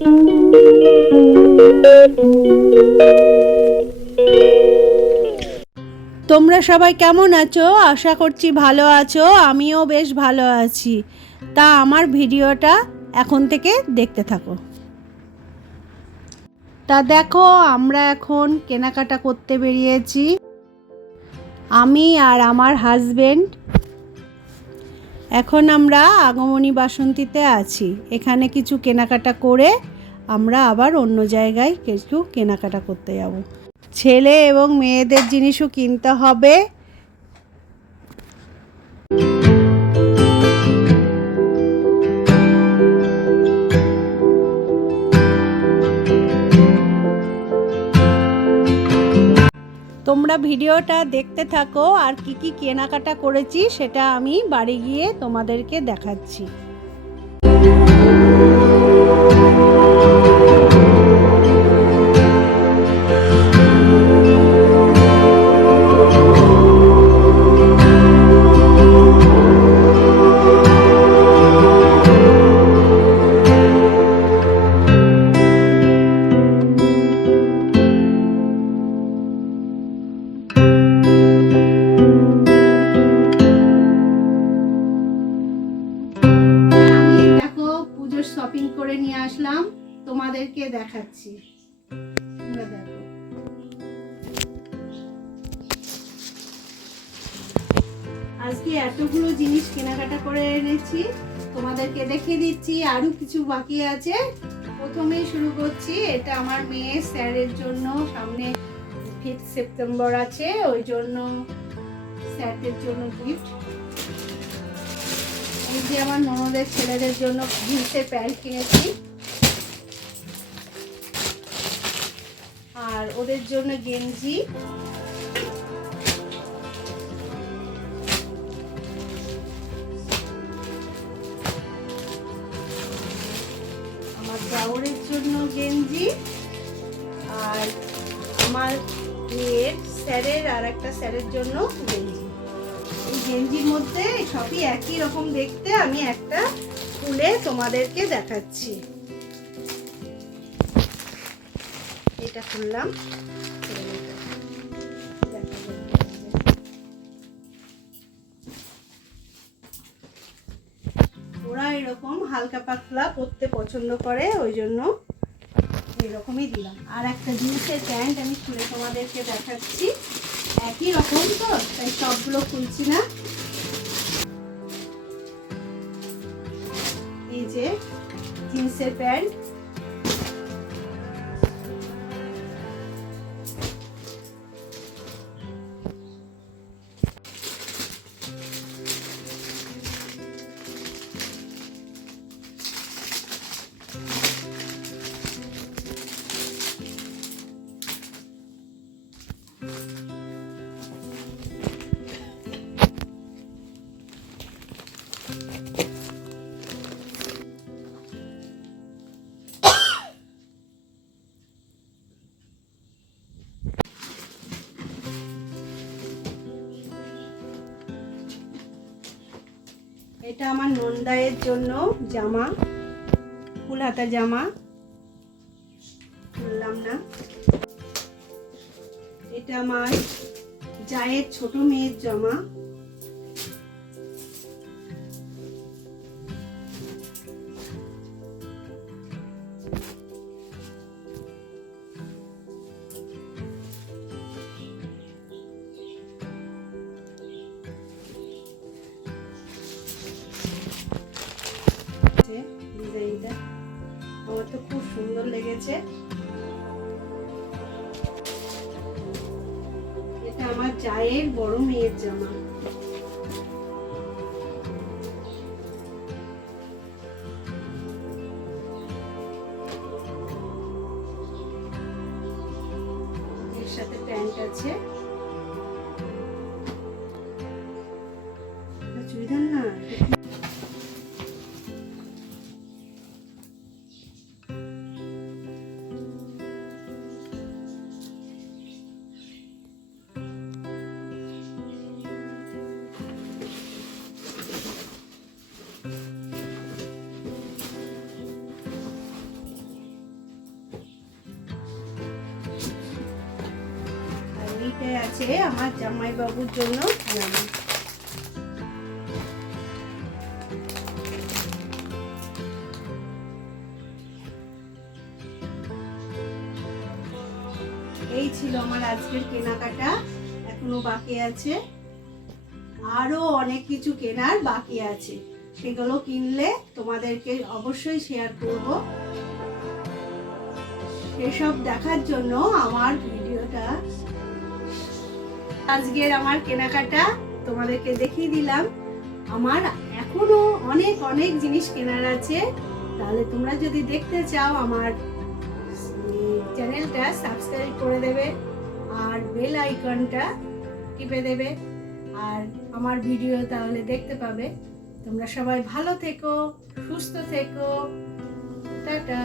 তোমরা সবাই কেমন আছো? আশা করছি ভালো আছো। আমিও বেশ ভালো আছি। তা আমার ভিডিওটা এখন থেকে দেখতে থাকো। তা দেখো, আমরা এখন কেনাকাটা করতে বেরিয়েছি। আমি আর আমার হাজবেন্ড। এখন আমরা আগমনী বাসন্তীতে আছি। এখানে কিছু কেনাকাটা করে আমরা আবার অন্য জায়গায় কিছু কেনাকাটা করতে যাব। ছেলে এবং মেয়েদের জিনিসও কিনতে হবে। তোমরা ভিডিওটা দেখতে থাকো, আর কি কি কেনাকাটা করেছি সেটা আমি বাড়ি গিয়ে তোমাদেরকে দেখাচ্ছি। শপিং করে নিয়ে আসলাম, তোমাদেরকে দেখাচ্ছি। দেখো, আজকে এতগুলো জিনিস কেনাকাটা করে এনেছি, তোমাদেরকে দেখিয়ে দিচ্ছি। আরো কিছু বাকি আছে। প্রথমেই শুরু করছি। এটা আমার মেয়ে স্যারের জন্য, সামনে 5 সেপ্টেম্বর আছে, ওই জন্য স্যারের জন্য গিফট। এই যে আমার ননদের ছেলেদের জন্য জিন্সের প্যান্ট কিনেছি, আর ওদের জন্য গেঞ্জি। আমার জাউরের জন্য গেঞ্জি, আর আমার মেয়ের স্যারের আর একটা স্যারের জন্য গেঞ্জি। এই গেঞ্জির মধ্যে সবই একই রকম দেখতে। আমি একটা খুলে তোমাদেরকে দেখাচ্ছি। এটা খুললাম। ওরা এরকম হালকা পাতলা পরতে পছন্দ করে, ওই জন্য এরকমই দিলাম। আর একটা জিন্সের প্যান্ট আমি খুলে তোমাদেরকে দেখাচ্ছি। একই রকম তো, তাই সবগুলো খুলছি না। এই যে জিন্সের প্যান্ট, এটা আমার নন্দায়ের জন্য জামা, ফুল হাতা জামা, বললাম না। এটা আমার জায়ের ছোট মেয়ের জামা। ডিজাইনটা আমার তো খুব সুন্দর লেগেছে। এটা আমার জায়ের বড় মেয়ের জামা। এর সাথে প্যান্ট আছে। চুড়িদার না, আছে আমার জামাইবাবুর জন্য আনানো। এই ছিল আমার আজকের কেনাকাটা, এখনো বাকি আছে, আরো অনেক কিছু কেনার বাকি আছে, সেগুলো কিনলে তোমাদেরকে অবশ্যই শেয়ার করব। সেসব দেখার জন্য আমার ভিডিওটা, আজকের আমার কেনাকাটা তোমাদেরকে দেখিয়ে দিলাম। আমার এখনো অনেক অনেক জিনিস কেনার আছে, তাহলে তোমরা যদি দেখতে চাও আমার চ্যানেলটা সাবস্ক্রাইব করে দেবে আর বেল আইকনটা টিপে দেবে, আর আমার ভিডিও তাহলে দেখতে পাবে। তোমরা সবাই ভালো থেকো, সুস্থ থেকো, টাটা।